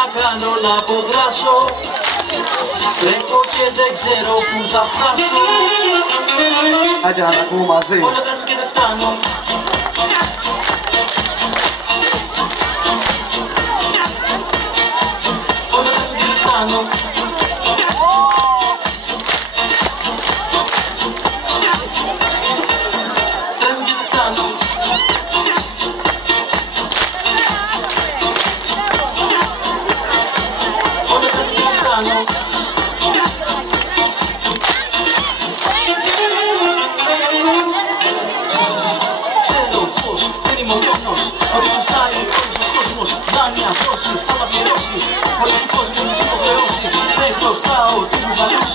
να κάνω να αποδράσω. Τρέχω και δεν ξέρω πού θα φτάσω. Άντε να τα ακούμε μαζί. Όλα τρέχω και δεν φτάνω. Όλα τρέχω και δεν φτάνω. Τρέχω και δεν φτάνω. Όλα τρέχω και δεν φτάνω. Ξέρω πως δεν είμαι ο μόνος, ότι κουστάει όλος ο κόσμος. Δάνεια δώσεις, θα τα πληρώσεις. Πολιτικός με τις υποχρεώσεις. Δεν χρωστάω τις μεγαλούς.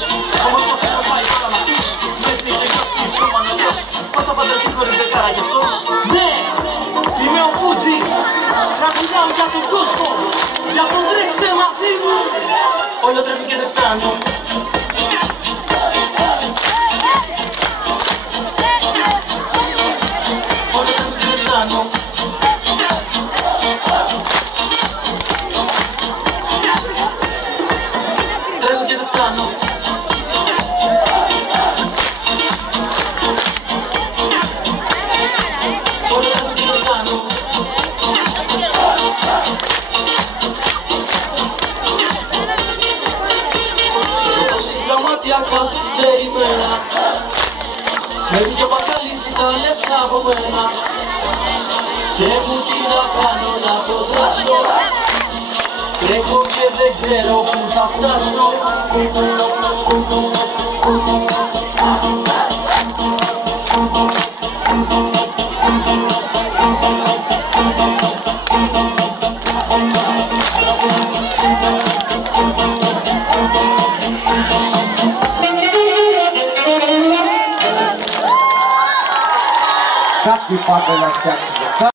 Όμως το θέλω πάει τώρα να πεις. Μέχρι και νιώθεις ο Μανολιός. Πώς θα παντρευτεί χωρίς δεκάρα κι αυτός? Ναι, είμαι ο Φούτζι. Τραγουδάω για τον κόσμο. Γι' αυτό τρέξτε μαζί μου. Όλο τρέχει και δεν φτάνω. Όλο τρέχει και δεν φτάνω. Τρέχω και δεν φτάνω. Όλο τρέχω και δεν φτάνω. Τόσες γραμμάτια κάθεστε ημέρα. Μέχρι και ο μπακάλις τα λεφτά από μένα. Και μου τι να κάνω να αποδράσω. Τρέχω και δεν ξέρω πού θα φτάσω. Κάτι πάτε να φτιάξετε.